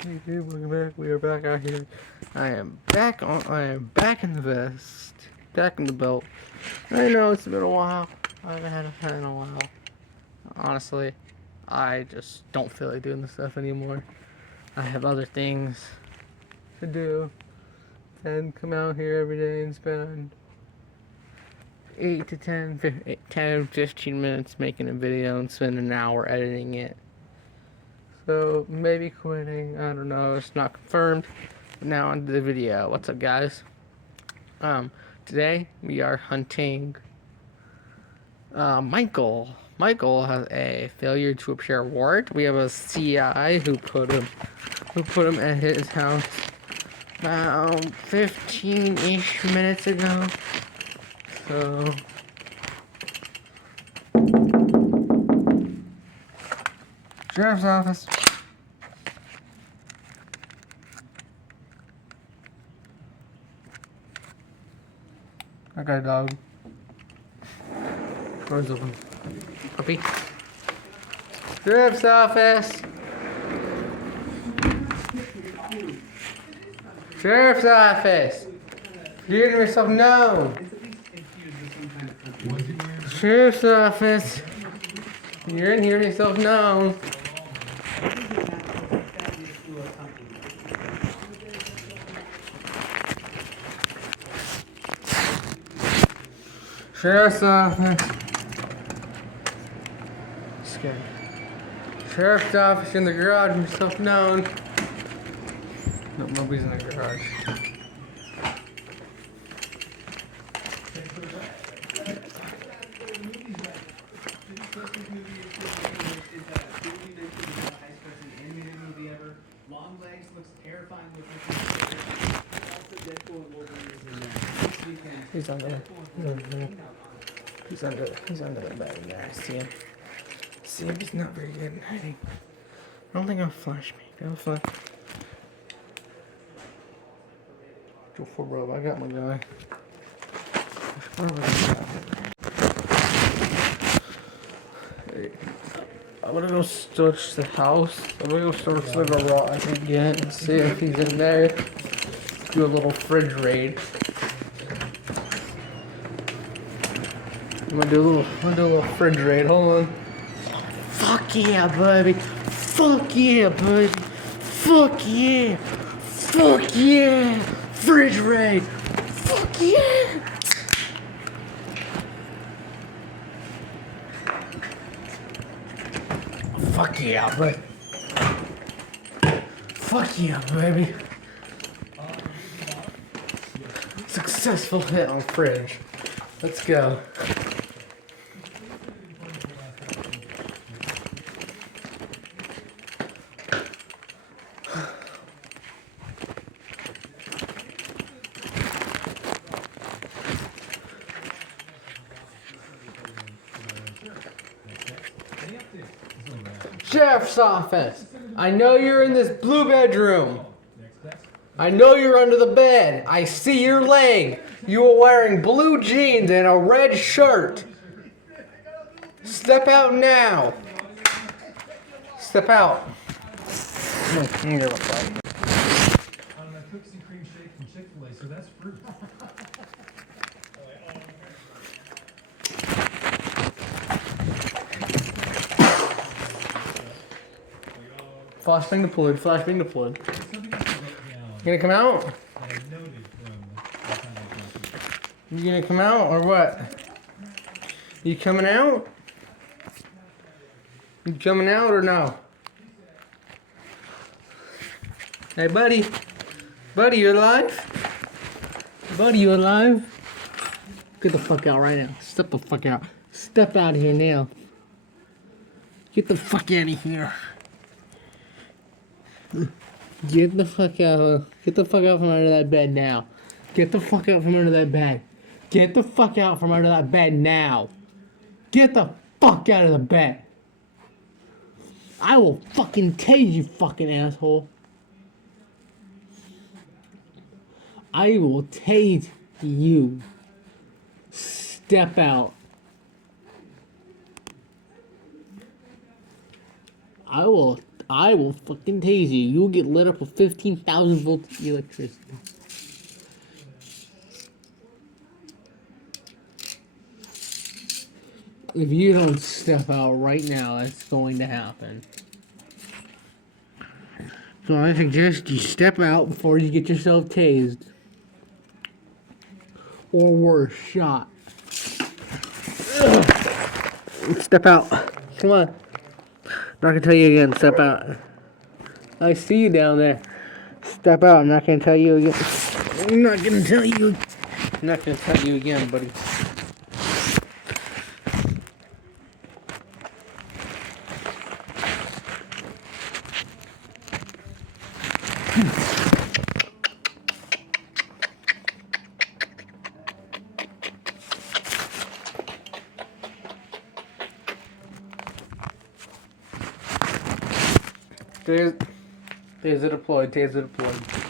Okay, dude, welcome back. We are back out here. I am back in the vest. Back in the belt. I know it's been a while. I haven't had a hat in a while. Honestly, I just don't feel like doing this stuff anymore. I have other things to do than come out here every day and spend 8 to 10, 15 minutes making a video and spend an hour editing it. So maybe quitting, I don't know, it's not confirmed. Now on to the video. What's up, guys? Today we are hunting Michael. Michael has a failure to appear warrant. We have a CI who put him at his house about 15-ish minutes ago. So Sheriff's office. Okay, dog. Door's open. Puppy. Sheriff's office. Sheriff's office. You're getting yourself known. Sheriff's office. You're in here, yourself known. Sheriff's office. Scared. Sheriff's office in the garage, yourself known. No, nobody's in the garage. He's under the bed in there. I see him. He's not very good at hiding. I don't think I'll flash me. I'll flash. Go for bro. I got my guy. Hey, I'm gonna go search the house. I'm gonna go search the garage again and see if he's in there. Do a little fridge raid. I'm gonna do a little fridge raid. Hold on. Fuck yeah, baby. Fuck yeah, baby. Fuck yeah. Fuck yeah. Fridge raid. Fuck yeah. Fuck yeah, baby. Fuck yeah, baby. Successful hit on fridge. Let's go. Sheriff's office. I know you're in this blue bedroom. I know you're under the bed. I see your leg. You are wearing blue jeans and a red shirt. Step out now. Step out. Come on, give a fight. Cookies and cream shake from Chick-fil-A, so that's fruit. Flashbang deployed. Flashbang deployed. You gonna come out? You gonna come out or what? You coming out? You coming out or no? Hey, buddy. Buddy, you alive? Buddy, you alive? Get the fuck out right now. Step the fuck out. Step out of here now. Get the fuck out of here. Get the fuck out. Get the fuck out from under that bed now. Get the fuck out from under that bed. Get the fuck out from under that bed now. Get the fuck out of the bed. I will fucking tase you, fucking asshole. I will tase you. Step out. I will I will fucking tase you. You'll get lit up with 15,000 volts electricity. If you don't step out right now, that's going to happen. So I suggest you step out before you get yourself tased. Or worse, shot. Step out. Come on. I'm not gonna tell you again. Step out. I see you down there. Step out. I'm not gonna tell you again. I'm not gonna tell you. I'm not gonna tell you again, buddy. Taser deployed. Taser deployed.